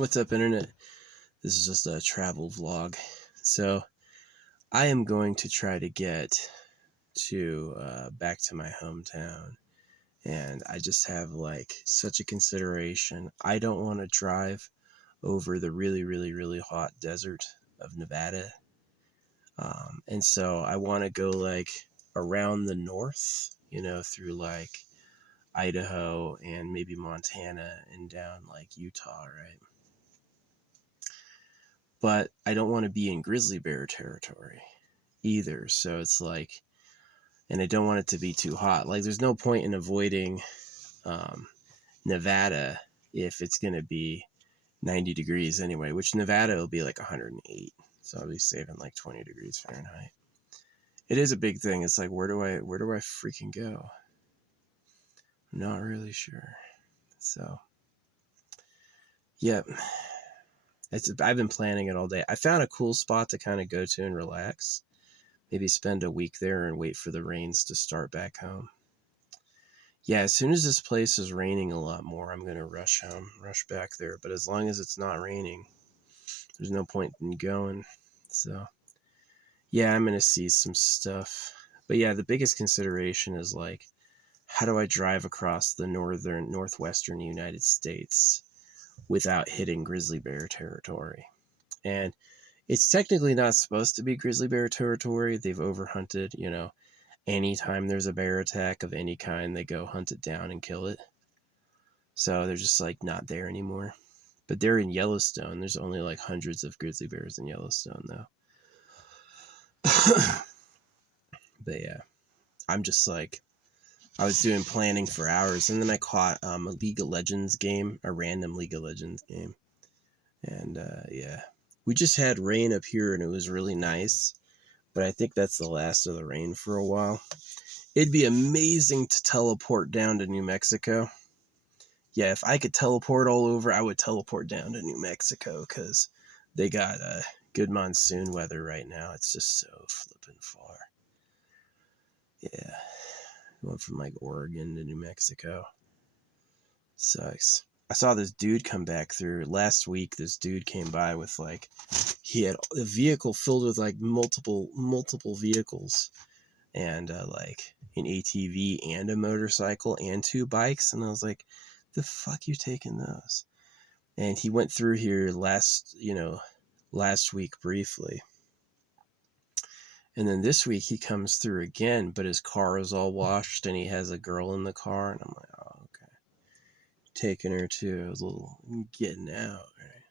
What's up, Internet? This is just a travel vlog. So, I am going to try to get to back to my hometown. And I just have like such a consideration. I don't want to drive over the really, really, really hot desert of Nevada. And so I want to go like around the north, through like Idaho and maybe Montana and down like Utah, right? But I don't want to be in grizzly bear territory either. So it's like, and I don't want it to be too hot. Like, there's no point in avoiding Nevada if it's going to be 90 degrees anyway, which Nevada will be like 108. So I'll be saving like 20 degrees Fahrenheit. It is a big thing. It's like, where do I freaking go? I'm not really sure. So, yeah. I've been planning it all day. I found a cool spot to kind of go to and relax. Maybe spend a week there and wait for the rains to start back home. Yeah, as soon as this place is raining a lot more, I'm going to rush home, rush back there. But as long as it's not raining, there's no point in going. So, yeah, I'm going to see some stuff. But yeah, the biggest consideration is like, how do I drive across the northwestern United States without hitting grizzly bear territory? And it's technically not supposed to be grizzly bear territory. They've overhunted, anytime there's a bear attack of any kind, they go hunt it down and kill it. So they're just like not there anymore. But they're in Yellowstone. There's only like hundreds of grizzly bears in Yellowstone, though. But yeah, I'm just like, I was doing planning for hours, and then I caught a League of Legends game, a random League of Legends game. And yeah, we just had rain up here, and it was really nice. But I think that's the last of the rain for a while. It'd be amazing to teleport down to New Mexico. Yeah, if I could teleport all over, I would teleport down to New Mexico because they got good monsoon weather right now. It's just so flippin' far. Yeah, going from like Oregon to New Mexico. Sucks. I saw this dude come back through last week. This dude came by with like, he had a vehicle filled with like multiple vehicles, and like an ATV and a motorcycle and 2 bikes. And I was like, the fuck you taking those? And he went through here last week briefly. And then this week he comes through again, but his car is all washed and he has a girl in the car. And I'm like, oh, okay. Taking her to a little getting out, right?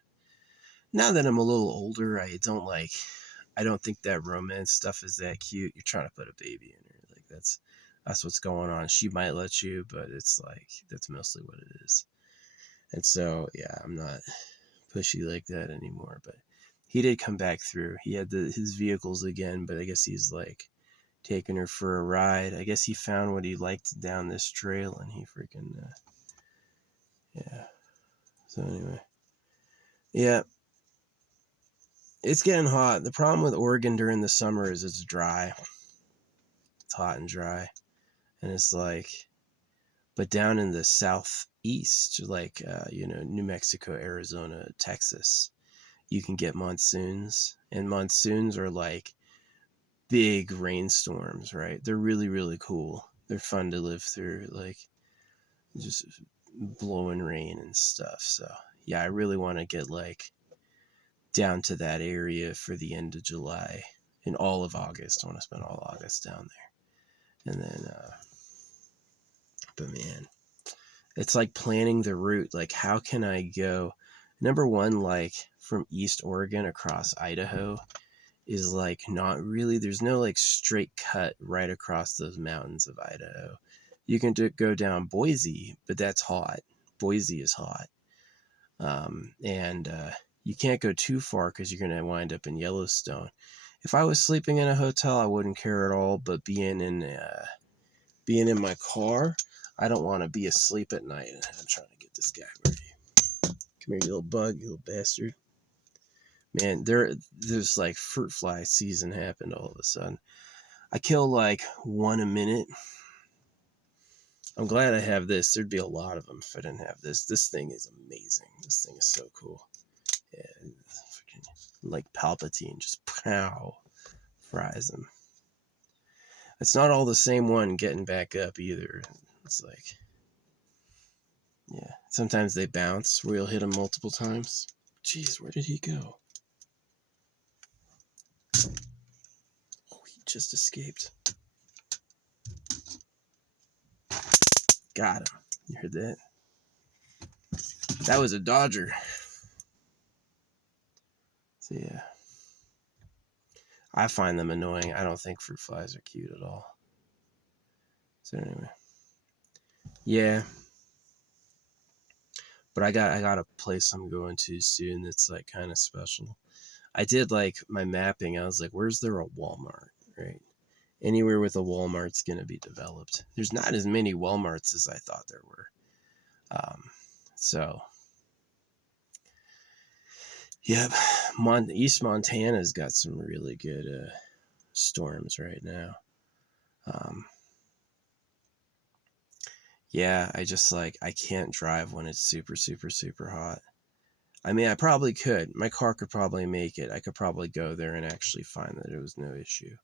Now that I'm a little older, I don't think that romance stuff is that cute. You're trying to put a baby in her. Like, that's what's going on. She might let you, but it's like, that's mostly what it is. And so, yeah, I'm not pushy like that anymore. But he did come back through. He had his vehicles again, but I guess he's like taking her for a ride. I guess he found what he liked down this trail, and he freaking, yeah. So anyway, yeah. It's getting hot. The problem with Oregon during the summer is it's dry. It's hot and dry. And it's like, but down in the southeast, like, New Mexico, Arizona, Texas, you can get monsoons. And monsoons are like big rainstorms, right? They're really, really cool. They're fun to live through, like just blowing rain and stuff. So, yeah, I really want to get like down to that area for the end of July and all of August. I want to spend all August down there. And then, but man, it's like planning the route. Like, how can I go? Number one, like from East Oregon across Idaho is like not really, there's no like straight cut right across those mountains of Idaho. You can go down Boise, but that's hot. Boise is hot. And you can't go too far because you're going to wind up in Yellowstone. If I was sleeping in a hotel, I wouldn't care at all. But being in my car, I don't want to be asleep at night. I'm trying to get this guy ready. Come here, you little bug, you little bastard. Man, there's like fruit fly season happened all of a sudden. I kill like 1 a minute. I'm glad I have this. There'd be a lot of them if I didn't have this. This thing is amazing. This thing is so cool. Yeah, like Palpatine, just pow, fries him. It's not all the same one getting back up either. It's like, yeah, sometimes they bounce where you'll hit him multiple times. Jeez, where did he go? Oh, he just escaped. Got him. You heard that? That was a dodger. So yeah, I find them annoying. I don't think fruit flies are cute at all. So anyway, yeah. But I got a place I'm going to soon that's like kind of special. I did like my mapping. I was like, where's there a Walmart, right? Anywhere with a Walmart's gonna be developed. There's not as many Walmarts as I thought there were. So, yep, East Montana's got some really good storms right now. Yeah, I just like I can't drive when it's super super super hot. I mean, I probably could. My car could probably make it. I could probably go there and actually find that it was no issue.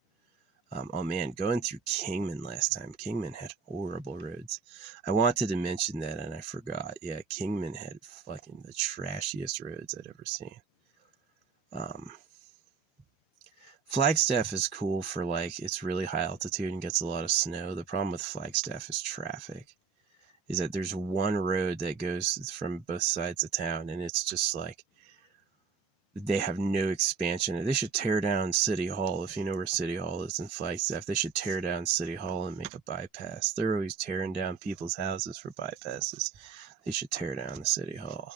Oh man, going through Kingman last time. Kingman had horrible roads. I wanted to mention that and I forgot. Yeah, Kingman had fucking the trashiest roads I'd ever seen. Flagstaff is cool for like it's really high altitude and gets a lot of snow. The problem with Flagstaff is traffic. Is that there's one road that goes from both sides of town and it's just like they have no expansion. They should tear down City Hall. If you know where City Hall is in Flagstaff, they should tear down City Hall and make a bypass. They're always tearing down people's houses for bypasses. They should tear down the City Hall.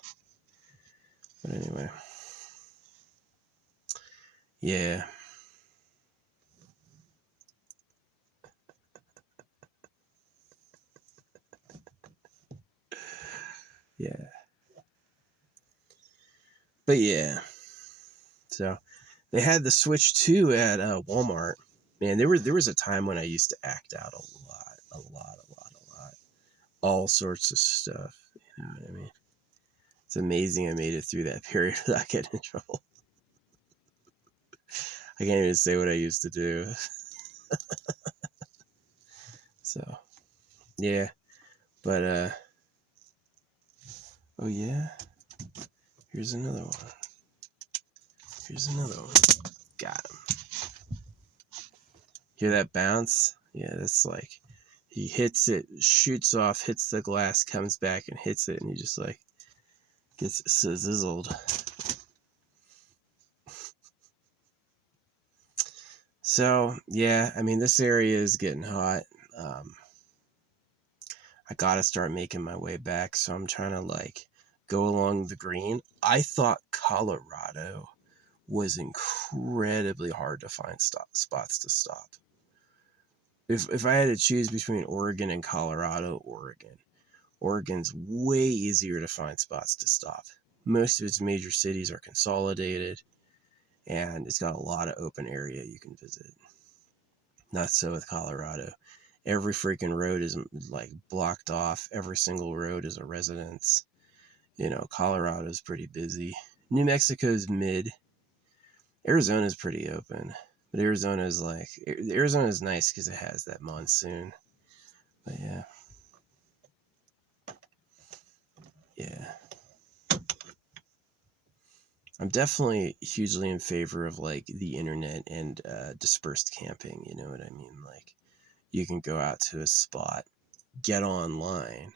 But anyway, yeah. Yeah. But yeah. So they had the Switch 2 at Walmart. Man, there was a time when I used to act out a lot. All sorts of stuff. You know what I mean? It's amazing I made it through that period without getting in trouble. I can't even say what I used to do. So, yeah. But, oh yeah. Here's another one. Got him. Hear that bounce? Yeah, that's like, he hits it, shoots off, hits the glass, comes back and hits it, and he just like gets sizzled. So, yeah, I mean, this area is getting hot. I gotta start making my way back, so I'm trying to like go along the green. I thought Colorado was incredibly hard to find spots to stop. If I had to choose between Oregon and Colorado, Oregon's way easier to find spots to stop. Most of its major cities are consolidated, and it's got a lot of open area you can visit. Not so with Colorado. Every freaking road is like blocked off. Every single road is a residence. You know, Colorado's pretty busy. New Mexico's mid. Arizona's pretty open. But Arizona's nice because it has that monsoon. But yeah. Yeah. I'm definitely hugely in favor of like the internet and dispersed camping. You know what I mean? Like you can go out to a spot, get online,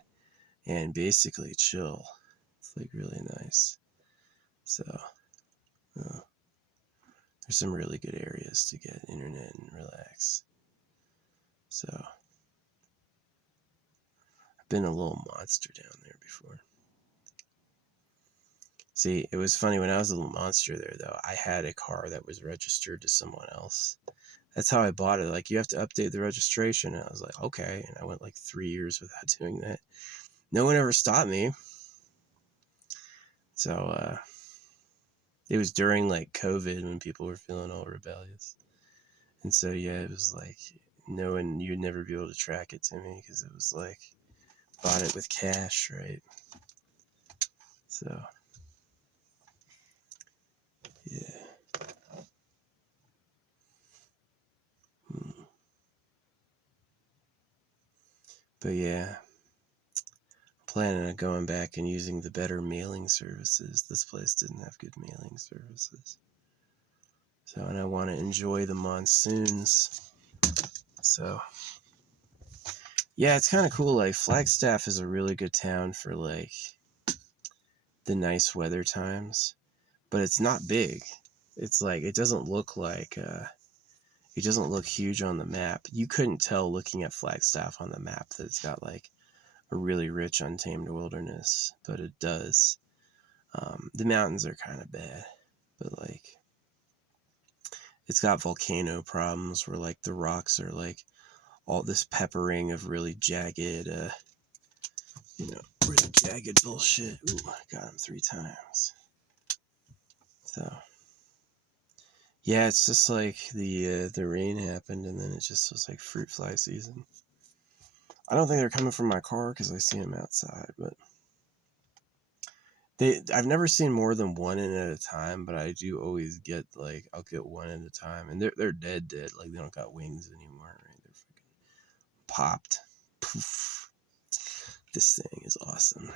and basically chill. It's like really nice. So there's some really good areas to get internet and relax. So I've been a little monster down there before. See, it was funny when I was a little monster there though. I had a car that was registered to someone else. That's how I bought it. Like, you have to update the registration. And I was like, okay. And I went like 3 years without doing that. No one ever stopped me. So, it was during like COVID when people were feeling all rebellious. And so, yeah, it was like, no one, you'd never be able to track it to me because it was like, bought it with cash, right? So, But yeah, planning on going back and using the better mailing services. This place didn't have good mailing services. So, and I want to enjoy the monsoons. So, yeah, it's kind of cool. Like, Flagstaff is a really good town for, like, the nice weather times. But it's not big. It's like, it doesn't look huge on the map. You couldn't tell looking at Flagstaff on the map that it's got, like, a really rich, untamed wilderness. But it does. The mountains are kind of bad. But, like, it's got volcano problems where, like, the rocks are, like, all this peppering of really jagged, really jagged bullshit. Ooh, I got him 3 times. So, yeah, it's just like the rain happened, and then it just was like fruit fly season. I don't think they're coming from my car because I see them outside, but I've never seen more than one in at a time, but I do always get, like, I'll get one at a time, and they're dead, like they don't got wings anymore, right? They're freaking popped. Poof. This thing is awesome.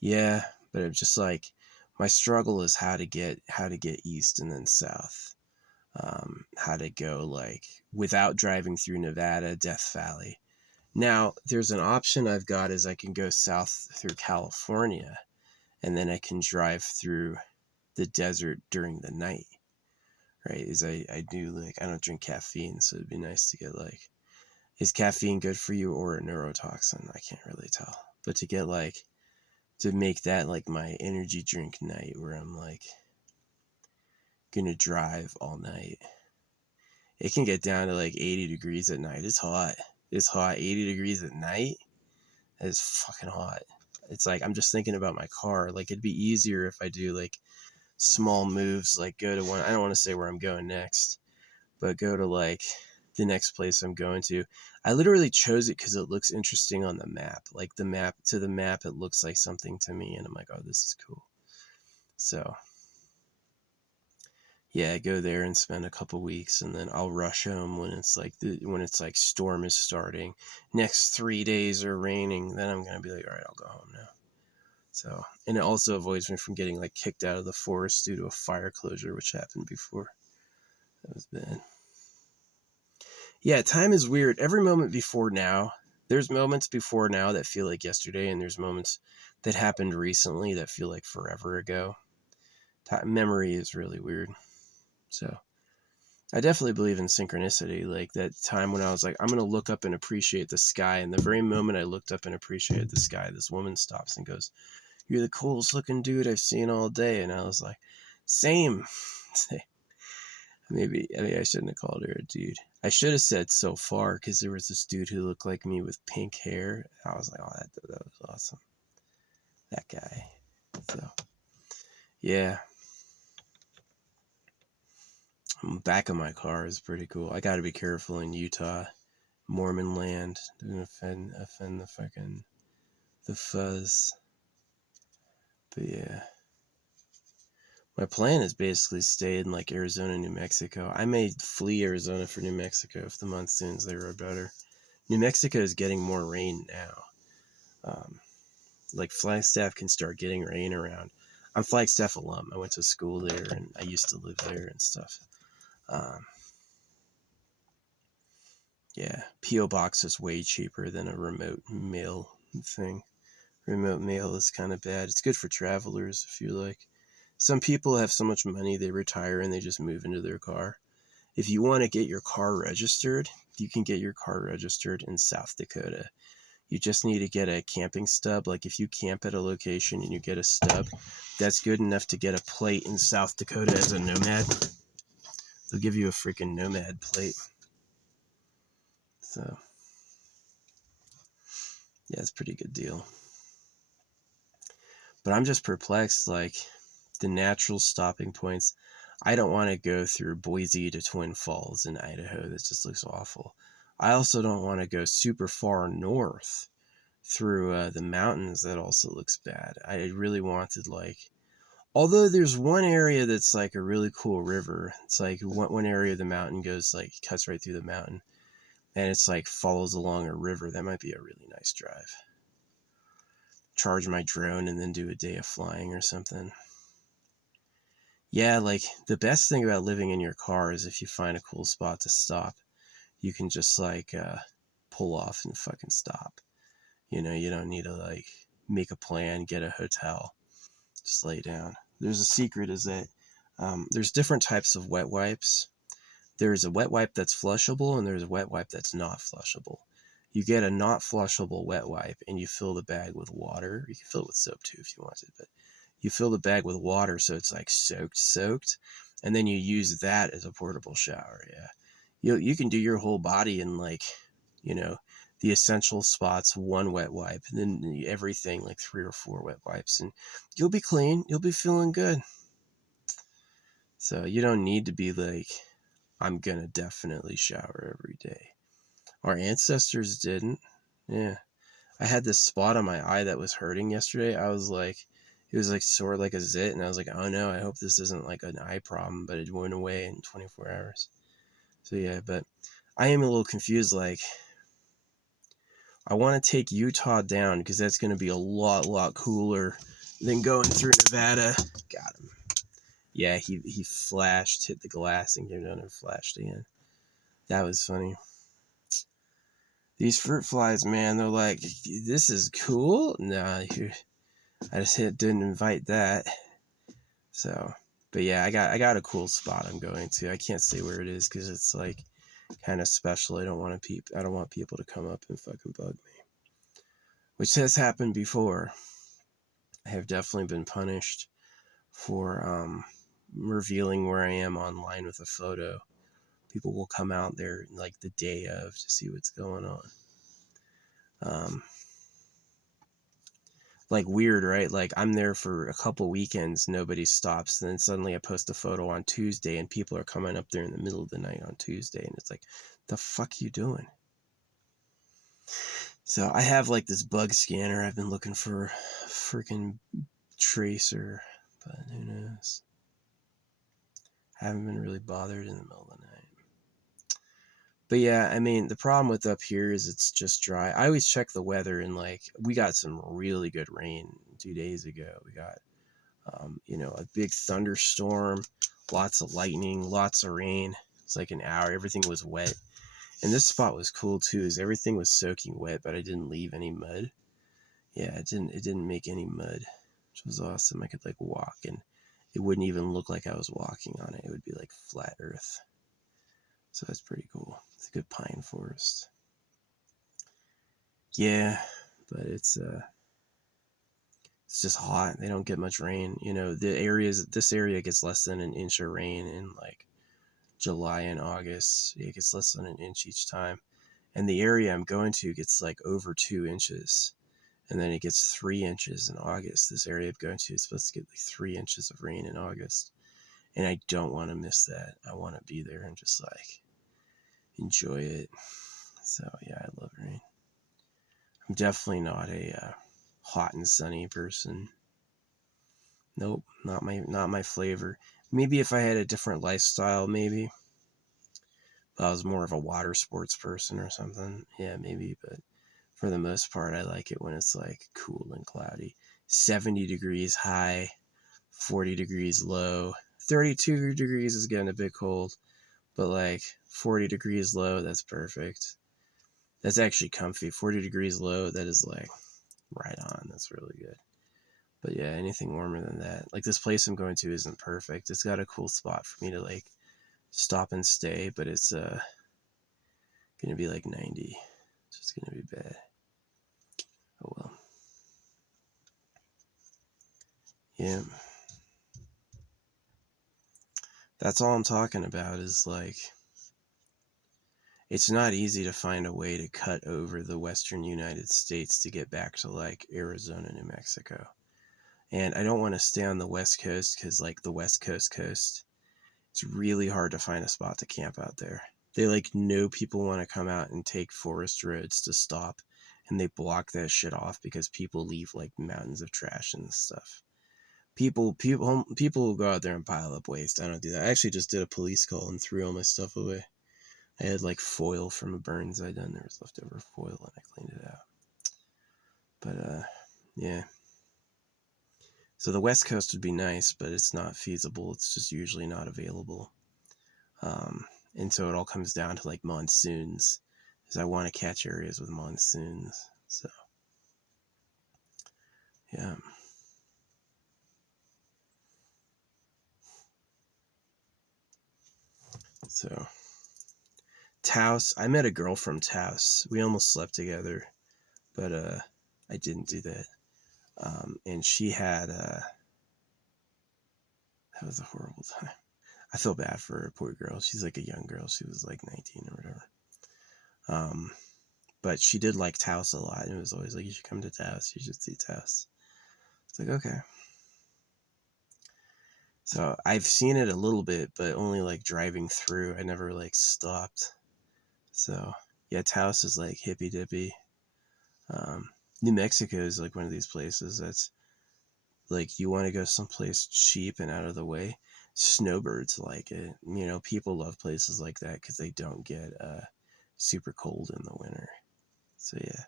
Yeah, but it's just like my struggle is how to get east and then south. How to go, like, without driving through Nevada, Death Valley. Now, there's an option I've got is I can go south through California, and then I can drive through the desert during the night, right? Is I do, like, I don't drink caffeine, so it'd be nice to get, like, is caffeine good for you or a neurotoxin? I can't really tell. But to get, like, to make that, like, my energy drink night where I'm, like, gonna drive all night. It can get down to, like, 80 degrees at night. It's hot. It's hot. 80 degrees at night? That is fucking hot. It's like, I'm just thinking about my car. Like, it'd be easier if I do, like, small moves, like go to one, I don't want to say where I'm going next, but go to, like, the next place I'm going to. I literally chose it because it looks interesting on the map. Like, the map, it looks like something to me, and I'm like, oh, this is cool. So, yeah, go there and spend a couple weeks, and then I'll rush home when it's like storm is starting. Next 3 days are raining. Then I'm gonna be like, all right, I'll go home now. So, and it also avoids me from getting, like, kicked out of the forest due to a fire closure, which happened before. That was bad. Yeah, time is weird. Every moment before now, there's moments before now that feel like yesterday, and there's moments that happened recently that feel like forever ago. Memory is really weird. So, I definitely believe in synchronicity. Like, that time when I was like, I'm going to look up and appreciate the sky. And the very moment I looked up and appreciated the sky, this woman stops and goes, "You're the coolest looking dude I've seen all day." And I was like, same. Maybe I shouldn't have called her a dude. I should have said so far, because there was this dude who looked like me with pink hair. I was like, oh, that was awesome. That guy. So, yeah. Back of my car is pretty cool. I got to be careful in Utah, Mormon land. Don't offend the fuzz. But yeah, my plan is basically stay in, like, Arizona, New Mexico. I may flee Arizona for New Mexico if the monsoons there are better. New Mexico is getting more rain now. Like, Flagstaff can start getting rain around. I'm Flagstaff alum. I went to school there, and I used to live there and stuff. Yeah, P.O. Box is way cheaper than a remote mail thing. Remote mail is kind of bad. It's good for travelers if you like. Some people have so much money they retire and they just move into their car. If you want to get your car registered, you can get your car registered in South Dakota. You just need to get a camping stub. Like, if you camp at a location and you get a stub, that's good enough to get a plate in South Dakota as a nomad. They'll give you a freaking nomad plate. So, yeah, it's a pretty good deal. But I'm just perplexed, like, the natural stopping points. I don't want to go through Boise to Twin Falls in Idaho. That just looks awful. I also don't want to go super far north through the mountains. That also looks bad. I really wanted, like, although there's one area that's, like, a really cool river. It's like one area of the mountain goes, like, cuts right through the mountain. and it's like follows along a river. That might be a really nice drive. Charge my drone and then do a day of flying or something. Yeah, like the best thing about living in your car is if you find a cool spot to stop, you can just like pull off and fucking stop. You know, you don't need to like make a plan, get a hotel, just lay down. There's a secret is that there's different types of wet wipes. There's a wet wipe that's flushable and there's a wet wipe that's not flushable. You get a not flushable wet wipe and you fill the bag with water. You can fill it with soap too if you wanted, but you fill the bag with water so it's like soaked, and then you use that as a portable shower. Yeah, you can do your whole body in like, you know, the essential spots, one wet wipe, and then everything like 3 or 4 wet wipes, and you'll be clean. You'll be feeling good. So you don't need to be like, I'm gonna definitely shower every day. Our ancestors didn't. Yeah. I had this spot on my eye that was hurting yesterday. I was like, it was like sore like a zit, and I was like, oh no, I hope this isn't like an eye problem, but it went away in 24 hours. So yeah, but I am a little confused. Like, I want to take Utah down because that's going to be a lot cooler than going through Nevada. Got him. Yeah, he flashed, hit the glass, and came down and flashed again. That was funny. These fruit flies, man, they're like, this is cool. Nah, I just didn't invite that. So, but yeah, I got a cool spot I'm going to. I can't say where it is because it's like kind of special. I don't want people to come up and fucking bug me, which has happened before. I have definitely been punished for revealing where I am online with a photo. People will come out there like the day of to see what's going on. Like weird, right? Like I'm there for a couple weekends, nobody stops, and then suddenly I post a photo on Tuesday and people are coming up there in the middle of the night on Tuesday, and it's like, the fuck you doing? So I have like this bug scanner. I've been looking for a freaking tracer, but who knows? I haven't been really bothered in the middle of the night. But yeah, I mean, the problem with up here is it's just dry. I always check the weather, and like we got some really good rain 2 days ago. We got a big thunderstorm, lots of lightning, lots of rain. It's like an hour. Everything was wet. And this spot was cool too, is everything was soaking wet, but I didn't leave any mud. Yeah, it didn't make any mud, which was awesome. I could like walk and it wouldn't even look like I was walking on it. It would be like flat earth. So that's pretty cool. It's a good pine forest. Yeah, but it's just hot. They don't get much rain. This area gets less than an inch of rain in like July and August. It gets less than an inch each time. And the area I'm going to gets like over 2 inches. And then it gets 3 inches in August. This area I'm going to is supposed to get like 3 inches of rain in August. And I don't want to miss that. I want to be there and just like enjoy it. So yeah, I love rain. I'm definitely not a hot and sunny person. Nope, not my flavor. Maybe if I had a different lifestyle, maybe. If I was more of a water sports person or something. Yeah, maybe, but for the most part, I like it when it's like cool and cloudy. 70 degrees high, 40 degrees low. 32 degrees is getting a bit cold, but like 40 degrees low, that's perfect. That's actually comfy. 40 degrees low, that is like right on. That's really good. But yeah, anything warmer than that. Like this place I'm going to isn't perfect. It's got a cool spot for me to like stop and stay, but it's gonna be like 90. So it's gonna be bad. Oh well. Yeah. That's all I'm talking about is like, it's not easy to find a way to cut over the western United States to get back to like Arizona, New Mexico. And I don't want to stay on the West Coast because like the West Coast, it's really hard to find a spot to camp out there. They like know people want to come out and take forest roads to stop, and they block that shit off because people leave like mountains of trash and stuff. People will go out there and pile up waste. I don't do that. I actually just did a police call and threw all my stuff away. I had like foil from a burns I done. There was leftover foil and I cleaned it out. But yeah. So the West Coast would be nice, but it's not feasible. It's just usually not available. And so it all comes down to like monsoons, because I want to catch areas with monsoons. So yeah. So Taos, I met a girl from Taos. We almost slept together, but I didn't do that. And she had that was a horrible time. I feel bad for her, poor girl. She's like a young girl. She was like 19 or whatever. But she did like Taos a lot, and it was always like, you should come to Taos. You should see Taos. It's like, okay. So I've seen it a little bit, but only like driving through. I never like stopped. So yeah, Taos is like hippy dippy. New Mexico is like one of these places that's like, you want to go someplace cheap and out of the way. Snowbirds like it. You know, people love places like that because they don't get super cold in the winter. So yeah,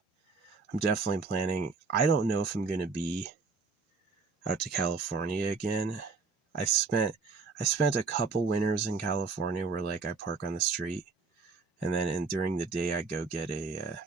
I'm definitely planning. I don't know if I'm gonna be out to California again. I've spent I spent a couple winters in California where like I park on the street, and then during the day I go get a